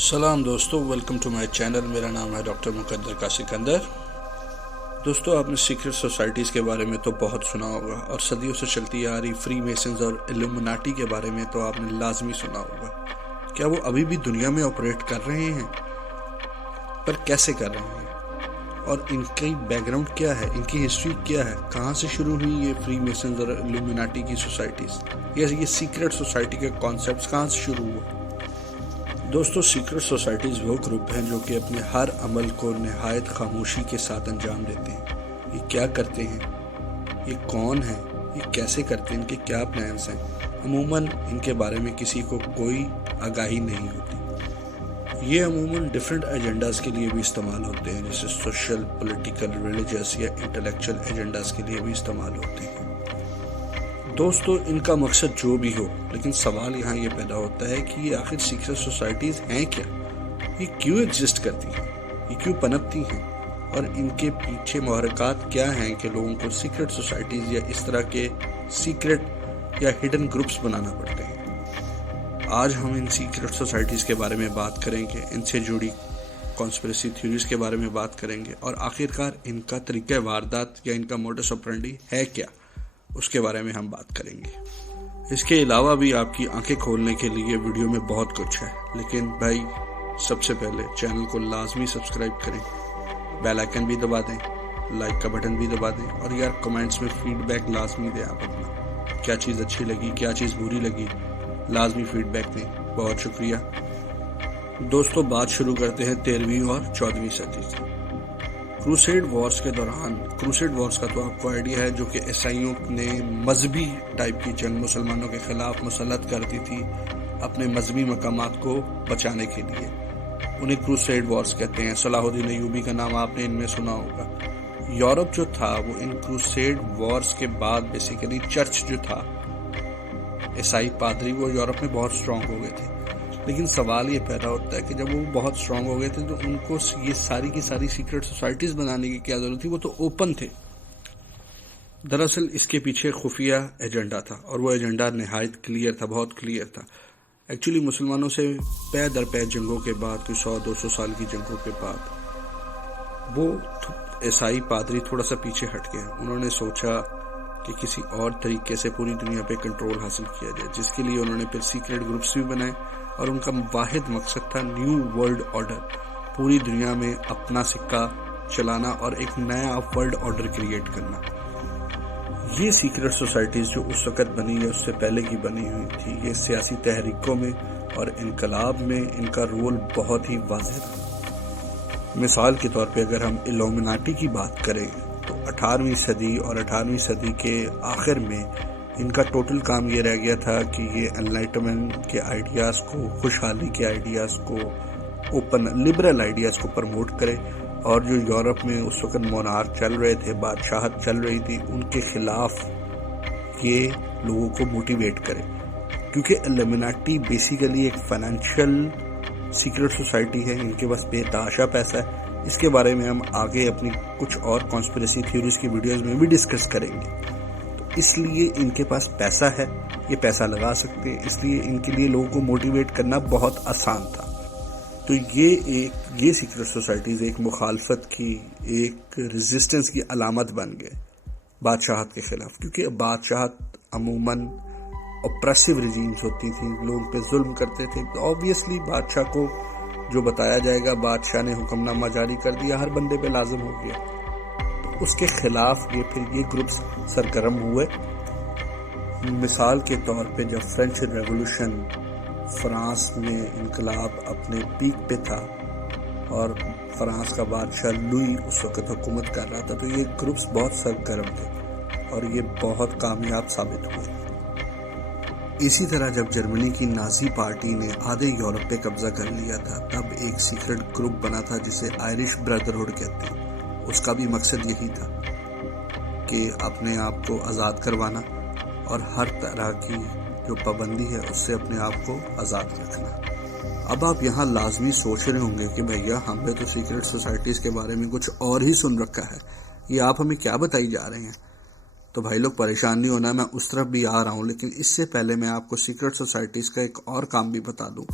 سلام دوستو، welcome to my channel. میرا نام ہے ڈاکٹر مقدر کا سکندر۔ دوستو، آپ نے سیکرٹ سوسائٹیز کے بارے میں تو بہت سنا ہوگا، اور صدیوں سے چلتی آ رہی فری میسنز اور ایلومیناٹی کے بارے میں تو آپ نے لازمی سنا ہوگا۔ کیا وہ ابھی بھی دنیا میں آپریٹ کر رہے ہیں؟ پر کیسے کر رہے ہیں؟ اور ان کی بیک گراؤنڈ کیا ہے؟ ان کی ہسٹری کیا ہے؟ کہاں سے شروع ہوئی یہ فری میسنز اور ایلومیناٹی کی سوسائٹیز؟ یہ سیکرٹ سوسائٹی کے کانسیپٹس کہاں سے شروع ہوا؟ دوستو، سیکرٹ سوسائٹیز وہ گروپ ہیں جو کہ اپنے ہر عمل کو نہایت خاموشی کے ساتھ انجام دیتے ہیں۔ یہ کیا کرتے ہیں؟ یہ کون ہیں؟ یہ کیسے کرتے ہیں؟ ان کے کیا پلانس ہیں؟ عموماً ان کے بارے میں کسی کو کوئی آگاہی نہیں ہوتی۔ یہ عموماً ڈیفرنٹ ایجنڈاز کے لیے بھی استعمال ہوتے ہیں، جیسے سوشل، پولیٹیکل، ریلیجس یا انٹلیکچل ایجنڈاز کے لیے بھی استعمال ہوتے ہیں۔ دوستو، ان کا مقصد جو بھی ہو، لیکن سوال یہاں یہ پیدا ہوتا ہے کہ یہ آخر سیکرٹ سوسائٹیز ہیں کیا؟ یہ کیوں ایگزسٹ کرتی ہیں؟ یہ کیوں پنپتی ہیں؟ اور ان کے پیچھے محرکات کیا ہیں کہ لوگوں کو سیکرٹ سوسائٹیز یا اس طرح کے سیکرٹ یا ہڈن گروپس بنانا پڑتے ہیں؟ آج ہم ان سیکرٹ سوسائٹیز کے بارے میں بات کریں گے، ان سے جڑی کانسپریسی تھیوریز کے بارے میں بات کریں گے، اور آخرکار ان کا طریقہ واردات یا ان کا موڈس آپرینڈی ہے کیا، اس کے بارے میں ہم بات کریں گے۔ اس کے علاوہ بھی آپ کی آنکھیں کھولنے کے لیے ویڈیو میں بہت کچھ ہے، لیکن بھائی سب سے پہلے چینل کو لازمی سبسکرائب کریں، بیل آئیکن بھی دبا دیں، لائک کا بٹن بھی دبا دیں، اور یار کمنٹس میں فیڈ بیک لازمی دیں۔ آپ اپنا کیا چیز اچھی لگی، کیا چیز بری لگی، لازمی فیڈ بیک دیں۔ بہت شکریہ۔ دوستو، بات شروع کرتے ہیں 13ویں اور 14ویں صدی سے۔ کروسیڈ وارز کے دوران، کروسیڈ وارز کا تو آپ کو آئیڈیا ہے، جو کہ عیسائیوں نے مذہبی ٹائپ کی جنگ مسلمانوں کے خلاف مسلط کر دی تھی اپنے مذہبی مقامات کو بچانے کے لیے۔ انہیں کروسیڈ وارز کہتے ہیں۔ صلاح الدین ایوبی کا نام آپ نے ان میں سنا ہوگا۔ یورپ جو تھا وہ ان کروسیڈ وارز کے بعد بیسیکلی چرچ جو تھا، عیسائی پادری، وہ یورپ میں بہت اسٹرانگ ہو گئے تھے۔ لیکن سوال یہ پیدا ہوتا ہے کہ جب وہ بہت اسٹرانگ ہو گئے تھے تو ان کو یہ ساری کی ساری سیکرٹ سوسائٹیز بنانے کی کیا ضرورت تھی؟ وہ تو اوپن تھے۔ دراصل اس کے پیچھے خفیہ ایجنڈا تھا، اور وہ ایجنڈا نہایت کلیئر تھا، بہت کلیئر تھا۔ ایکچولی مسلمانوں سے پے در پے جنگوں کے بعد، کوئی 100-200 سال کی جنگوں کے بعد، وہ عیسائی پادری تھوڑا سا پیچھے ہٹ گئے۔ انہوں نے سوچا کہ کسی اور طریقے سے پوری دنیا پہ کنٹرول حاصل کیا جائے، جس کے لیے انہوں نے پھر سیکرٹ گروپس بھی بنائے، اور ان کا واحد مقصد تھا نیو ورلڈ آرڈر، پوری دنیا میں اپنا سکہ چلانا اور ایک نیا ورلڈ آرڈر کریٹ کرنا۔ یہ سیکرٹ سوسائٹیز جو اس وقت بنی ہے، اس سے پہلے کی بنی ہوئی تھی، یہ سیاسی تحریکوں میں اور انقلاب میں ان کا رول بہت ہی واضح تھا۔ مثال کے طور پہ اگر ہم ایلومیناٹی کی بات کریں تو 18ویں صدی اور 18ویں صدی کے آخر میں ان کا ٹوٹل کام یہ رہ گیا تھا کہ یہ انلائٹمنٹ کے آئیڈیاز کو، خوشحالی کے آئیڈیاز کو، اوپن لبرل آئیڈیاز کو پروموٹ کرے، اور جو یورپ میں اس وقت مونارک چل رہے تھے، بادشاہت چل رہی تھی، ان کے خلاف یہ لوگوں کو موٹیویٹ کرے۔ کیونکہ ایلومیناٹی بیسیکلی ایک فائنینشیل سیکرٹ سوسائٹی ہے، ان کے پاس بے تحاشا پیسہ ہے۔ اس کے بارے میں ہم آگے اپنی کچھ اور کانسپریسی تھیوریز کی ویڈیوز میں بھی ڈسکس کریں گے۔ اس لیے ان کے پاس پیسہ ہے، یہ پیسہ لگا سکتے ہیں، اس لیے ان کے لیے لوگوں کو موٹیویٹ کرنا بہت آسان تھا۔ تو یہ سیکرٹ سوسائٹیز ایک مخالفت کی، ایک ریزسٹنس کی علامت بن گئے بادشاہت کے خلاف، کیونکہ بادشاہت عموماً اپریسو ریجیمز ہوتی تھیں، لوگوں پہ ظلم کرتے تھے۔ آبویسلی بادشاہ کو جو بتایا جائے گا، بادشاہ نے حکم نامہ جاری کر دیا، ہر بندے پہ لازم ہو گیا۔ اس کے خلاف پھر یہ گروپس سرگرم ہوئے۔ مثال کے طور پہ جب فرینچ ریولوشن، فرانس میں انقلاب اپنے پیک پہ تھا اور فرانس کا بادشاہ لوئی اس وقت حکومت کر رہا تھا، تو یہ گروپس بہت سرگرم تھے اور یہ بہت کامیاب ثابت ہوئے۔ اسی طرح جب جرمنی کی نازی پارٹی نے آدھے یورپ پہ قبضہ کر لیا تھا، تب ایک سیکرٹ گروپ بنا تھا جسے آئرش بردرہڈ کہتے ہیں۔ اس کا بھی مقصد یہی تھا کہ اپنے آپ کو آزاد کروانا اور ہر طرح کی جو پابندی ہے اس سے اپنے آپ کو آزاد رکھنا۔ اب آپ یہاں لازمی سوچ رہے ہوں گے کہ بھیا ہم نے تو سیکرٹ سوسائٹیز کے بارے میں کچھ اور ہی سن رکھا ہے، یہ آپ ہمیں کیا بتائی جا رہے ہیں؟ تو بھائی لوگ پریشان نہیں ہونا، میں اس طرف بھی آ رہا ہوں، لیکن اس سے پہلے میں آپ کو سیکرٹ سوسائٹیز کا ایک اور کام بھی بتا دوں۔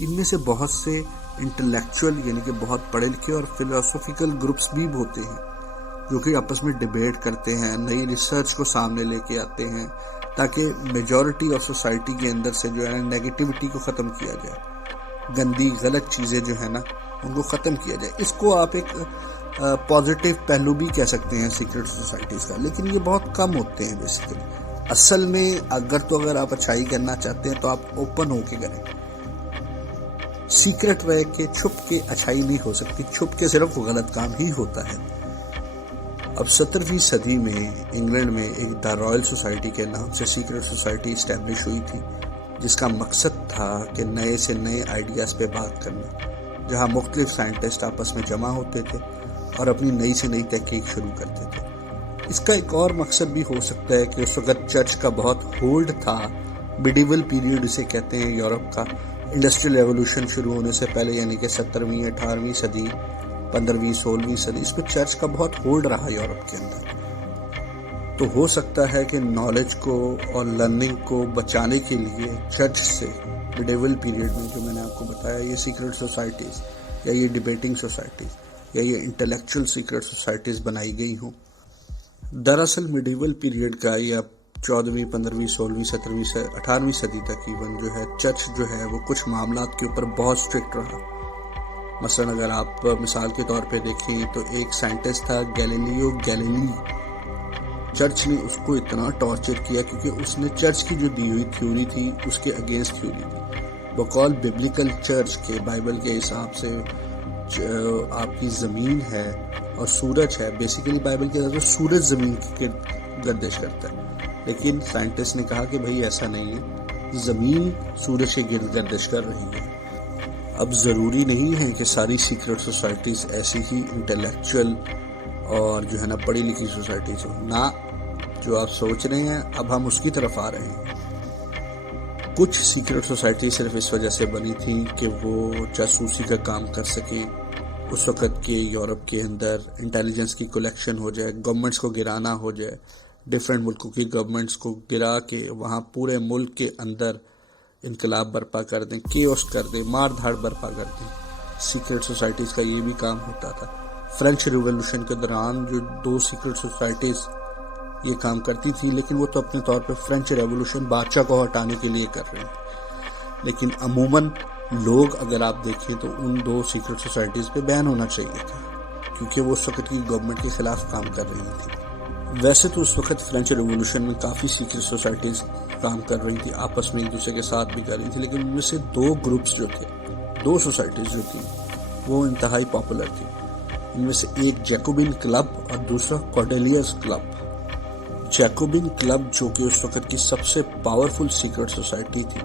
ان میں سے بہت سے انٹلیکچوئل یعنی کہ بہت پڑھے لکھے اور فلاسفیکل گروپس بھی ہوتے ہیں جو کہ آپس میں ڈیبیٹ کرتے ہیں، نئی ریسرچ کو سامنے لے کے آتے ہیں تاکہ میجورٹی اور سوسائٹی کے اندر سے جو ہے نیگیٹیوٹی کو ختم کیا جائے، گندی غلط چیزیں جو ہے نا ان کو ختم کیا جائے۔ اس کو آپ ایک پازیٹیو پہلو بھی کہہ سکتے ہیں سیکرٹ سوسائٹیز کا، لیکن یہ بہت کم ہوتے ہیں بیسیکلی۔ اصل میں اگر آپ اچھائی کرنا چاہتے ہیں تو آپ اوپن ہو کے کریں، سیکرٹ رہ کے چھپ کے اچھائی نہیں ہو سکتی، چھپ کے صرف غلط کام ہی ہوتا ہے۔ اب 17ویں صدی میں انگلینڈ میں ایک دا رائل سوسائٹی کے نام سے سیکرٹ سوسائٹی اسٹیبلش ہوئی تھی، جس کا مقصد تھا کہ نئے سے نئے آئیڈیاز پہ بات کرنا، جہاں مختلف سائنٹسٹ آپس میں جمع ہوتے تھے اور اپنی نئی سے نئی تحقیق شروع کرتے تھے۔ اس کا ایک اور مقصد بھی ہو سکتا ہے کہ اس وقت چرچ کا بہت ہولڈ تھا، میڈیول پیریڈ اسے کہتے ہیں یورپ کا، انڈسٹریل ریولوشن شروع ہونے سے پہلے یعنی کہ 17ویں 18ویں صدی 15ویں 16ویں صدی، اس پہ چرچ کا بہت ہولڈ رہا یورپ کے اندر۔ تو ہو سکتا ہے کہ نالج کو اور لرننگ کو بچانے کے لیے چرچ سے میڈیول پیریڈ میں جو میں نے آپ کو بتایا یہ سیکرٹ سوسائٹیز یا یہ ڈیبیٹنگ سوسائٹیز یا یہ انٹلیکچوئل سیکرٹ سوسائٹیز بنائی گئی ہوں۔ دراصل میڈیول پیریڈ کا یا 14ویں 15ویں 16ویں 17ویں سے 18ویں صدی تک ایون جو ہے چرچ جو ہے وہ کچھ معاملات کے اوپر بہت اسٹرکٹ رہا۔ مثلا اگر آپ مثال کے طور پہ دیکھیں تو ایک سائنٹسٹ تھا گیلیلیو گیلیلی، چرچ نے اس کو اتنا ٹارچر کیا کیونکہ اس نے چرچ کی جو دی ہوئی تھیوری تھی اس کے اگینسٹ تھیوری تھی۔ بقول بیبلیکل چرچ کے بائبل کے حساب سے آپ کی زمین ہے اور سورج ہے، بیسیکلی بائبل کے حساب سے سورج زمین کی گردش کرتا ہے، لیکن سائنٹسٹ نے کہا کہ بھائی ایسا نہیں ہے، زمین سورج کے گرد گردش کر رہی ہے۔ اب ضروری نہیں ہے کہ ساری سیکرٹ سوسائٹیز ایسی ہی انٹلیکچوئل اور جو ہے نا پڑھی لکھی سوسائٹیز ہوں، نہ جو آپ سوچ رہے ہیں اب ہم اس کی طرف آ رہے ہیں۔ کچھ سیکرٹ سوسائٹی صرف اس وجہ سے بنی تھی کہ وہ جاسوسی کا کام کر سکیں، اس وقت کے یورپ کے اندر انٹیلیجنس کی کلیکشن ہو جائے، گورنمنٹس کو گرانا ہو جائے، ڈیفرنٹ ملکوں کی گورنمنٹس کو گرا کے وہاں پورے ملک کے اندر انقلاب برپا کر دیں، کیوس کر دیں، مار دھاڑ برپا کر دیں۔ سیکرٹ سوسائٹیز کا یہ بھی کام ہوتا تھا۔ فرینچ ریولوشن کے دوران جو 2 سیکرٹ سوسائٹیز یہ کام کرتی تھی، لیکن وہ تو اپنے طور پہ فرینچ ریولوشن بادشاہ کو ہٹانے کے لیے کر رہے ہیں، لیکن عموماً لوگ اگر آپ دیکھیں تو ان 2 سیکرٹ سوسائٹیز پہ بین ہونا چاہیے تھا کیونکہ وہ اس وقت کی گورنمنٹ کے خلاف کام کر رہی تھی۔ ویسے تو اس وقت فرینچ ریولوشن میں کافی سیکرٹ سوسائٹیز کام کر رہی تھی، آپس میں ایک دوسرے کے ساتھ بھی کر رہی تھی، لیکن ان میں سے 2 گروپس جو تھے، 2 سوسائٹیز جو تھیں وہ انتہائی پاپولر تھی۔ ان میں سے ایک جیکوبن کلب اور دوسرا کارڈیلیئرز کلب۔ جیکوبن کلب جو کہ اس وقت کی سب سے پاورفل سیکرٹ سوسائٹی تھی،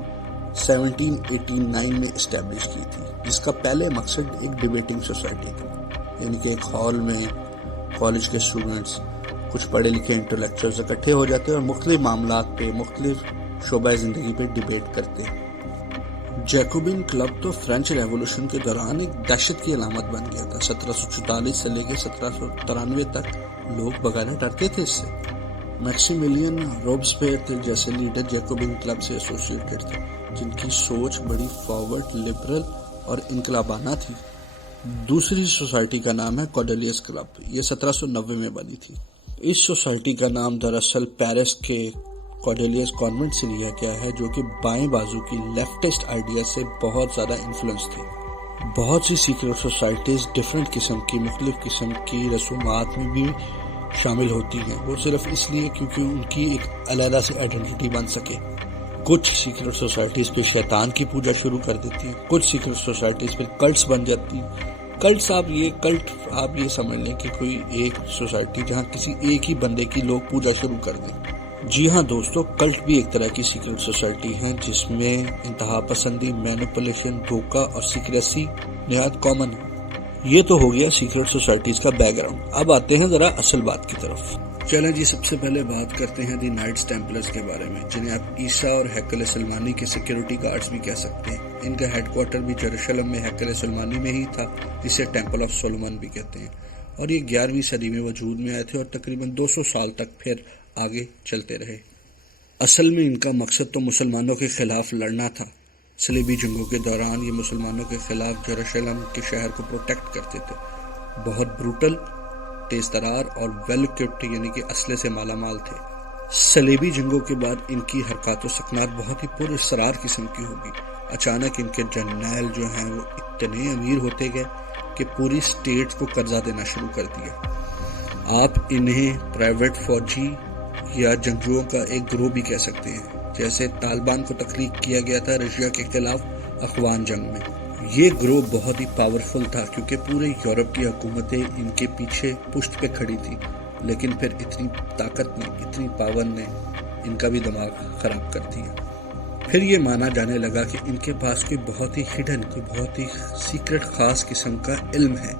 1789 میں اسٹیبلش کی تھی، جس کا پہلے مقصد ایک ڈیبیٹنگ سوسائٹی تھی، یعنی کہ ایک ہال میں کالج کے اسٹوڈنٹس کچھ پڑھے لکھے انٹلیکچوئلز اکٹھے ہو جاتے اور مختلف معاملات پہ، مختلف شعبہ زندگی پہ ڈیبیٹ کرتے۔ جیکوبن کلب تو فرینچ ریولوشن کے دوران ایک دہشت کی علامت بن گیا تھا۔ 1744 سے لے کے 1793 تک لوگ بغیر ڈرتے تھے اس سے۔ میکسیملین روبسپیئر جیسے لیڈر جیکوبن کلب سے ایسوسیٹڈ تھے، جن کی سوچ بڑی فارورڈ، لبرل اور انقلابانہ تھی۔ دوسری سوسائٹی کا نام ہے کارڈیلیئرز کلب، یہ 1790 میں بنی تھی۔ اس سوسائٹی کا نام دراصل پیرس کے کارڈیلیئرز کانوینٹ سے لیا گیا ہے، جو کہ بائیں بازو کی لیفٹسٹ آئیڈیا سے بہت زیادہ انفلوئنس تھی۔ بہت سی سیکرٹ سوسائٹیز ڈفرینٹ قسم کی، مختلف قسم کی رسومات میں بھی شامل ہوتی ہیں، وہ صرف اس لیے کیونکہ ان کی ایک علیحدہ سے آئیڈینٹی بن سکے۔ کچھ سیکرٹ سوسائٹیز پہ شیطان کی پوجا شروع کر دیتی ہیں، کچھ سیکرٹ سوسائٹیز پہ کلٹس بن جاتی ہیں۔ کلٹ آپ یہ سمجھ لیں کہ کوئی ایک سوسائٹی جہاں کسی ایک ہی بندے کی لوگ پوجا شروع کر دیں۔ جی ہاں دوستو، کلٹ بھی ایک طرح کی سیکرٹ سوسائٹی ہیں جس میں انتہا پسندی، مینوپولیشن، دھوکہ اور سیکریسی نہایت کامن ہے۔ یہ تو ہو گیا سیکرٹ سوسائٹیز کا بیک گراؤنڈ۔ اب آتے ہیں ذرا اصل بات کی طرف۔ چلیں جی، سب سے پہلے بات کرتے ہیں دی نائٹس ٹیمپلرز کے بارے میں، جنہیں آپ عیسیٰ اور ہیکل سلمانی کے سیکیورٹی گارڈز بھی کہہ سکتے ہیں۔ ان کا ہیڈ کوارٹر بھی یروشلم میں ہیکل سلمانی میں ہی تھا، جسے ٹیمپل آف سولومن بھی کہتے ہیں، اور یہ 11ویں صدی میں وجود میں آئے تھے اور تقریباً 200 سال تک پھر آگے چلتے رہے۔ اصل میں ان کا مقصد تو مسلمانوں کے خلاف لڑنا تھا۔ صلیبی جنگوں کے دوران یہ مسلمانوں کے خلاف یروشلم کے شہر کو پروٹیکٹ کرتے تھے. بہت بروٹل، تیز ترار اور ویل اکوپڈ یعنی کہ اسلحے سے مالا مال تھے. صلیبی جنگوں کے بعد ان کی حرکات و سکنات بہت ہی پر اسرار قسم کی ہوگی. اچانک ان کے جرنیل جو ہیں وہ اتنے امیر ہوتے گئے کہ پوری اسٹیٹ کو قرضہ دینا شروع کر دیا. آپ انہیں پرائیویٹ فوجی یا جنگجوؤں کا ایک گروہ بھی کہہ سکتے ہیں، جیسے طالبان کو تخلیق کیا گیا تھا رشیا کے خلاف افغان جنگ میں. یہ گروہ بہت ہی پاورفل تھا کیونکہ پورے یورپ کی حکومتیں ان کے پیچھے پشت پہ کھڑی تھی، لیکن پھر اتنی طاقت نے، اتنی پاور نے ان کا بھی دماغ خراب کر دیا. پھر یہ مانا جانے لگا کہ ان کے پاس کوئی بہت ہی ہڈن، کوئی بہت ہی سیکرٹ خاص قسم کا علم ہے.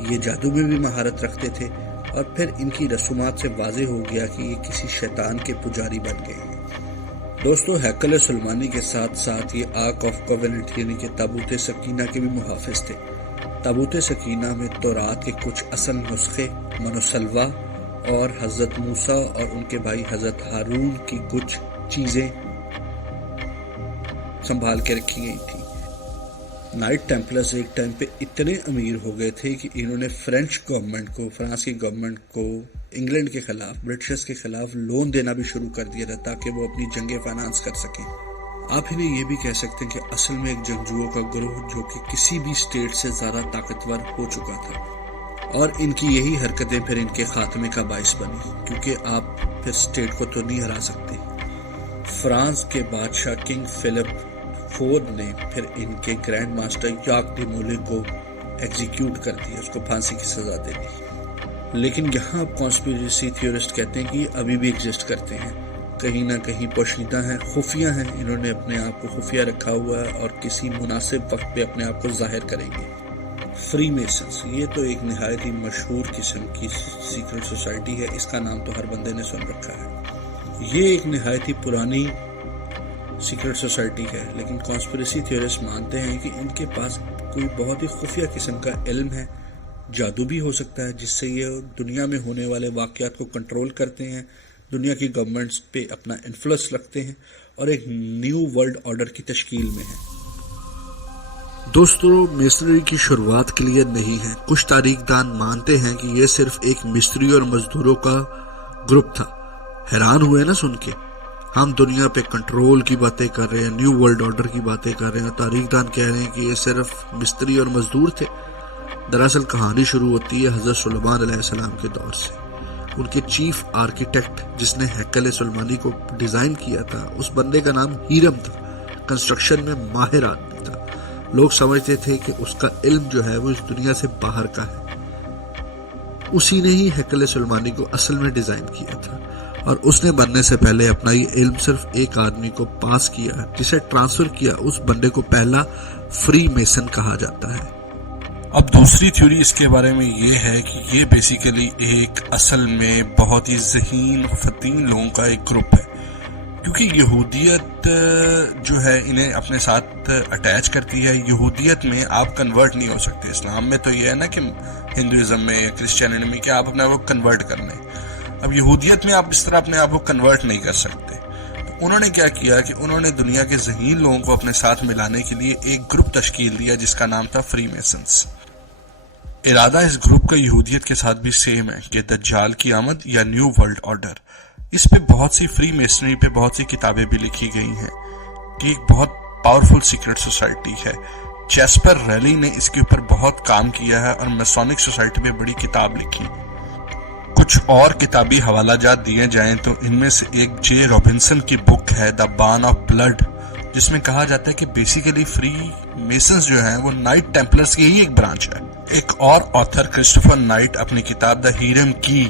یہ جادو میں بھی مہارت رکھتے تھے، اور پھر ان کی رسومات سے واضح ہو گیا کہ یہ کسی شیطان کے پجاری بن گئے ہیں. دوستو، ہیکل سلیمانی کے ساتھ ساتھ یہ آرک آف کووننٹ یعنی کہ تابوت سکینہ کے بھی محافظ تھے. تابوت سکینہ میں تورات کے کچھ اصل نسخے، من و سلوہ اور حضرت موسیٰ اور ان کے بھائی حضرت ہارون کی کچھ چیزیں سنبھال کے رکھی گئی تھی. نائٹ ٹیمپلرز ایک ٹائم پہ اتنے امیر ہو گئے تھے کہ انہوں نے فرانس کی گورنمنٹ کو انگلینڈ کے خلاف، برٹشرز کے خلاف لون دینا بھی شروع کر دیا تھا تاکہ وہ اپنی جنگیں فائنانس کر سکیں. آپ انہیں یہ بھی کہہ سکتے ہیں کہ اصل میں ایک جنگجوؤں کا گروہ جو کہ کسی بھی اسٹیٹ سے زیادہ طاقتور ہو چکا تھا، اور ان کی یہی حرکتیں پھر ان کے خاتمے کا باعث بنی، کیونکہ آپ پھر اسٹیٹ کو تو نہیں ہرا سکتے. فرانس کے بادشاہ کنگ فلپ فورتھ نے پھر ان کے گرینڈ ماسٹر یاک ڈی مولے کو ایگزیکیوٹ کر دیا، اس کو پھانسی کی سزا دے دی. لیکن یہاں اب کانسپیریسی تھیورسٹ کہتے ہیں کہ یہ ابھی بھی ایگزسٹ کرتے ہیں، کہیں نہ کہیں پوشیدہ ہیں، خفیہ ہیں. انہوں نے اپنے آپ کو خفیہ رکھا ہوا ہے اور کسی مناسب وقت پہ اپنے آپ کو ظاہر کریں گے. فری میسنز، یہ تو ایک نہایت ہی مشہور قسم کی سیکرٹ سوسائٹی ہے. اس کا نام تو ہر بندے نے سن رکھا ہے. یہ ایک نہایت ہی پرانی سیکرٹ سوسائٹی ہے، لیکن کانسپیریسی تھیورسٹ مانتے ہیں کہ ان کے پاس کوئی بہت ہی خفیہ قسم کا علم ہے. جادو بھی ہو سکتا ہے جس سے یہ دنیا میں ہونے والے واقعات کو کنٹرول کرتے ہیں، دنیا کی گورنمنٹس پہ اپنا انفلوئنس رکھتے ہیں اور ایک نیو ورلڈ آرڈر کی تشکیل میں ہیں. دوستو، میسنری کی شروعات کلیئر نہیں ہے. کچھ تاریخ دان مانتے ہیں کہ یہ صرف ایک مستری اور مزدوروں کا گروپ تھا. حیران ہوئے نا سن کے؟ ہم دنیا پہ کنٹرول کی باتیں کر رہے ہیں، نیو ورلڈ آرڈر کی باتیں کر رہے ہیں، تاریخ دان کہہ رہے ہیں کہ یہ صرف مستری اور مزدور تھے. دراصل کہانی شروع ہوتی ہے حضرت سلیمان علیہ السلام کے دور سے. ان کے چیف آرکیٹیکٹ جس نے ہیکل سلیمانی کو ڈیزائن کیا تھا، اس بندے کا نام ہیرم تھا. کنسٹرکشن میں ماہر آدمی تھا. لوگ سمجھتے تھے کہ اس کا علم جو ہے وہ اس دنیا سے باہر کا ہے. اسی نے ہی ہیکل سلیمانی کو اصل میں ڈیزائن کیا تھا، اور اس نے بننے سے پہلے اپنا یہ علم صرف ایک آدمی کو پاس کیا، جسے ٹرانسفر کیا. اس بندے کو پہلا فری میسن کہا جاتا ہے. اب دوسری تھیوری اس کے بارے میں یہ ہے کہ یہ بیسیکلی ایک اصل میں بہت ہی ذہین فتین لوگوں کا ایک گروپ ہے، کیونکہ یہودیت جو ہے انہیں اپنے ساتھ اٹیچ کرتی ہے. یہودیت میں آپ کنورٹ نہیں ہو سکتے. اسلام میں تو یہ ہے نا کہ ہندوازم میں یا کرسچینٹی میں کہ آپ اپنے آپ کو کنورٹ کر لیں. اب یہودیت میں آپ اس طرح اپنے آپ کو کنورٹ نہیں کر سکتے. تو انہوں نے کیا کیا کہ انہوں نے دنیا کے ذہین لوگوں کو اپنے ساتھ ملانے کے لیے ایک گروپ تشکیل دیا جس کا نام تھا فری میسنز. ارادہ اس گروپ کا یہودیت کے ساتھ بھی سیم ہے کہ دجال کی آمد یا نیو ورلڈ آرڈر. اس پہ بہت سی فری میسنری پہ بہت سی کتابیں بھی لکھی گئی ہیں کہ ایک بہت پاورفل سیکرٹ سوسائٹی ہے. چیسپر ریلی نے اس کے اوپر بہت کام کیا ہے اور میسونک سوسائٹی پہ بڑی کتاب لکھی. کچھ اور کتابی حوالہ جات دیے جائیں تو ان میں سے ایک جے رابنسن کی بک ہے دا بان آف بلڈ، جس میں کہا جاتا ہے کہ بیسیکلی فری میسنز جو ہیں وہ نائٹ ٹیمپلرز کی ہی ایک برانچ ہے. ایک اور آتھر کرسٹوفر نائٹ اپنی کتاب دا ہیرم کی،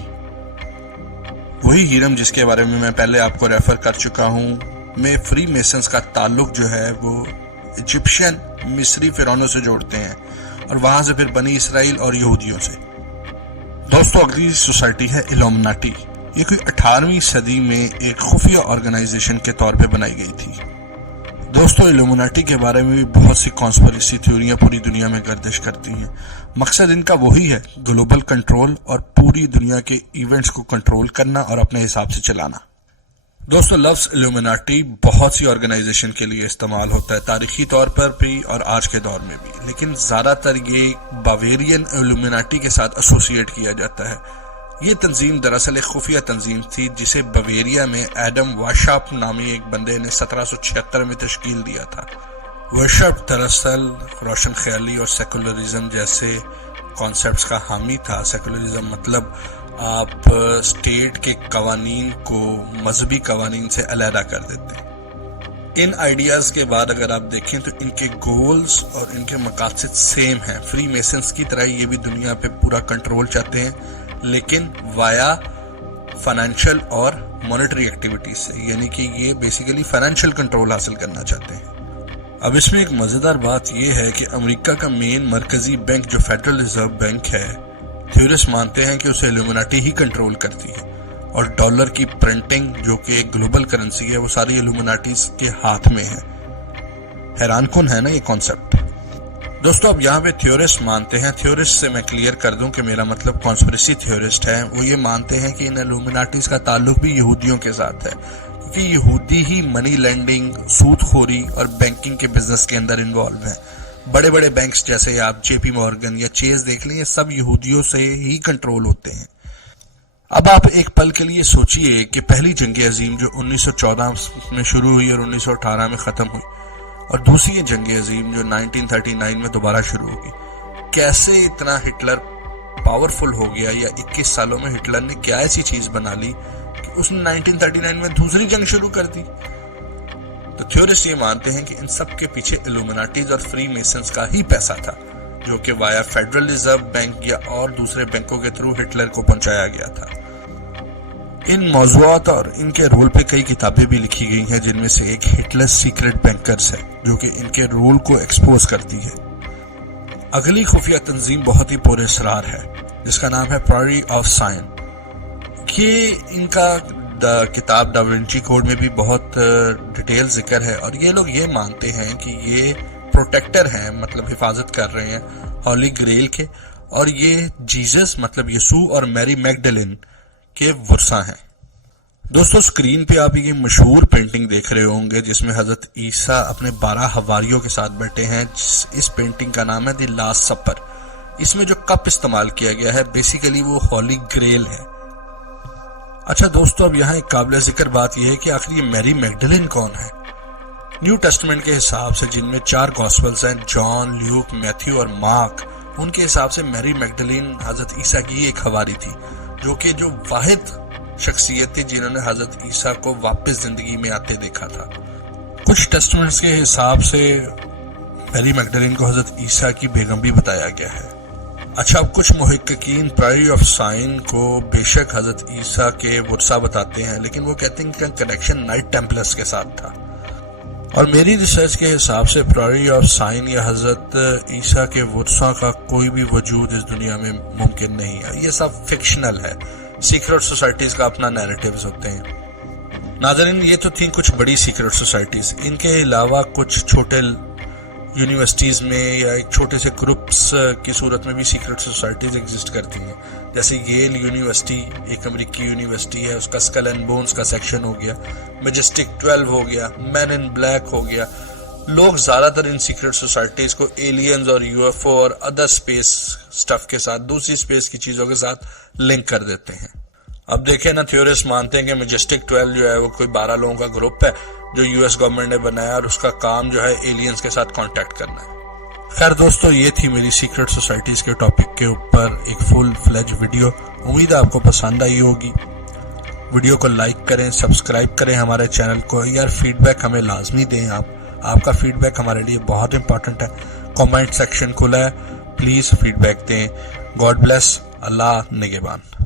وہی ہیرم جس کے بارے میں پہلے آپ کو ریفر کر چکا ہوں، میں فری میسنز کا تعلق جو ہے وہ ایجپشین مصری فرعونوں سے جوڑتے ہیں اور وہاں سے پھر بنی اسرائیل اور یہودیوں سے. دوستو، اگلی سوسائٹی ہے الومناٹی. یہ کوئی 18ویں صدی میں ایک خفیہ آرگنائزیشن کے طور پہ بنائی گئی تھی. دوستو، الومناٹی کے بارے میں بھی بہت سی کانسپیریسی تھیوریاں پوری دنیا میں گردش کرتی ہیں. مقصد ان کا وہی ہے، گلوبل کنٹرول اور پوری دنیا کے ایونٹس کو کنٹرول کرنا اور اپنے حساب سے چلانا. دوستو لفظ ایلومیناٹی بہت سی آرگنائزیشن کے لیے استعمال ہوتا ہے، تاریخی طور پر بھی اور آج کے دور میں بھی، لیکن زیادہ تر یہ باویرین ایلومیناٹی کے ساتھ ایسوسیٹ کیا جاتا ہے۔ یہ تنظیم دراصل ایک خفیہ تنظیم تھی جسے بویریا میں ایڈم واشاپ نامی ایک بندے نے 1776 میں تشکیل دیا تھا۔ واشاپ دراصل روشن خیالی اور سیکولرزم جیسے کانسیپٹس کا حامی تھا۔ سیکولرزم مطلب آپ اسٹیٹ کے قوانین کو مذہبی قوانین سے علیحدہ کر دیتے ہیں۔ ان آئیڈیاز کے بعد اگر آپ دیکھیں تو ان کے گولز اور ان کے مقاصد سیم ہیں۔ فری میسنز کی طرح یہ بھی دنیا پہ پورا کنٹرول چاہتے ہیں، لیکن وایا فائنینشیل اور مانیٹری ایکٹیویٹیز سے، یعنی کہ یہ بیسیکلی فائنینشیل کنٹرول حاصل کرنا چاہتے ہیں۔ اب اس میں ایک مزیدار بات یہ ہے کہ امریکہ کا مین مرکزی بینک جو فیڈرل ریزرو بینک ہے، تھیورسٹ مانتے ہیں کہ اسے ایلومیناٹی ہی کنٹرول کرتی ہے، اور ڈالر کی پرنٹنگ جو کہ ایک گلوبل کرنسی ہے وہ ساری ایلومیناٹیز کے ہاتھ میں ہے۔ حیران کن ہے نا یہ کانسیپٹ۔ دوستو اب یہاں پہ تھیورسٹ مانتے ہیں، تھیورسٹ سے میں کلیئر کر دوں کہ میرا مطلب کانسپریسی تھیورسٹ ہے، وہ یہ مانتے ہیں کہ ان ایلومیناٹیز کا تعلق بھی یہودیوں کے ساتھ ہے، کیونکہ یہودی ہی منی لینڈنگ، سود خوری اور بینکنگ کے بزنس کے اندر انوالو ہیں۔ بڑے بڑے بینکس جیسے آپ جے پی مورگن یا چیز دیکھ لیں، یہ سب یہودیوں سے ہی کنٹرول ہوتے ہیں۔ اب آپ ایک پل کے لیے سوچئے کہ پہلی جنگ عظیم جو 1914 میں شروع ہوئی اور 1918 میں ختم ہوئی، اور دوسری جنگ عظیم جو 1939 میں دوبارہ شروع ہوگی، کیسے اتنا ہٹلر پاورفل ہو گیا، یا 21 سالوں میں ہٹلر نے کیا ایسی چیز بنا لی کہ اس نے 1939 میں دوسری جنگ شروع کر دی؟ تو تھیورسٹ یہ مانتے ہیں کہ ان سب کے پیچھے ایلومیناٹیز اور فری میسنز کا ہی پیسہ تھا، جو کہ وایا فیڈرل ریزرو بینک یا اور دوسرے بینکوں کے تھرو ہٹلر کو پہنچایا گیا تھا۔ ان موضوعات اور ان کے رول پہ کئی کتابیں بھی لکھی گئی ہیں، جن میں سے ایک ہٹلر سیکرٹ بینکرز ہے، جو کہ ان کے رول کو ایکسپوز کرتی ہے۔ اگلی خفیہ تنظیم بہت ہی پر اسرار ہے، جس کا نام ہے پرائری آف سائن۔ یہ ان کا کتاب ڈا وینچی کوڈ میں بھی بہت ڈیٹیل ذکر ہے، اور یہ لوگ یہ مانتے ہیں کہ یہ پروٹیکٹر ہیں، مطلب حفاظت کر رہے ہیں ہولی گریل کے، اور یہ جیزس مطلب یسوع اور میری میگڈلین کے ورثہ ہیں۔ دوستو اسکرین پہ آپ یہ مشہور پینٹنگ دیکھ رہے ہوں گے جس میں حضرت عیسیٰ اپنے 12 حواریوں کے ساتھ بیٹھے ہیں۔ اس پینٹنگ کا نام ہے دی لاسٹ سپر۔ اس میں جو کپ استعمال کیا گیا ہے بیسیکلی وہ ہولی گریل ہے۔ اچھا دوستو اب یہاں ایک قابل ذکر بات یہ ہے کہ آخر یہ میری میگڈلین کون ہے؟ نیو ٹیسٹمنٹ کے حساب سے، جن میں 4 گاسپلز ہیں، جان، لیوک، میتھیو اور مارک، ان کے حساب سے میری میگڈلین حضرت عیسیٰ کی ایک حواری تھی، جو واحد شخصیت تھی جنہوں نے حضرت عیسیٰ کو واپس زندگی میں آتے دیکھا تھا۔ کچھ ٹیسٹمنٹس کے حساب سے میری میگڈلین کو حضرت عیسیٰ کی بیگم بھی بتایا گیا ہے۔ اچھا اب کچھ محققین پرائری آف سائن کو بے شک حضرت عیسیٰ کے ورثہ بتاتے ہیں، لیکن وہ کہتے ہیں کہ کنیکشن نائٹ ٹیمپلرز کے ساتھ تھا، اور میری ریسرچ کے حساب سے پرائری آف سائن یا حضرت عیسیٰ کے ورثہ کا کوئی بھی وجود اس دنیا میں ممکن نہیں ہے۔ یہ سب فکشنل ہے، سیکرٹ سوسائٹیز کا اپنا نیریٹیوز ہوتے ہیں۔ ناظرین یہ تو تھیں کچھ بڑی سیکرٹ سوسائٹیز، ان کے علاوہ کچھ چھوٹے یونیورسٹیز میں یا ایک چھوٹے سے گروپس کی صورت میں بھی سیکرٹ سوسائٹیز ایگزسٹ کرتی ہیں، جیسے ییل یونیورسٹی ایک امریکی یونیورسٹی ہے، اس کا اسکل اینڈ بونز کا سیکشن ہو گیا، میجسٹک 12 ہو گیا، مین ان بلیک ہو گیا۔ لوگ زیادہ تر ان سیکرٹ سوسائٹیز کو ایلینز اور یو ایف او اور ادر اسپیس سٹف کے ساتھ، دوسری اسپیس کی چیزوں کے ساتھ لنک کر دیتے ہیں۔ اب دیکھیں نا، تھیورسٹ مانتے ہیں کہ میجسٹک 12 جو ہے وہ کوئی 12 لوگوں کا گروپ ہے جو یو ایس گورنمنٹ نے بنایا، اور اس کا کام جو ہے ایلینز کے ساتھ کانٹیکٹ کرنا ہے۔ خیر دوستو یہ تھی میری سیکرٹ سوسائٹیز کے ٹاپک کے اوپر ایک فل فلیج ویڈیو، امید ہے آپ کو پسند آئی ہوگی۔ ویڈیو کو لائک کریں، سبسکرائب کریں ہمارے چینل کو، یار فیڈ بیک ہمیں لازمی دیں، آپ کا فیڈ بیک ہمارے لیے بہت امپورٹنٹ ہے۔ کامنٹ سیکشن کھلا ہے، پلیز فیڈ بیک دیں۔ گاڈ بلیس، اللہ نگہبان۔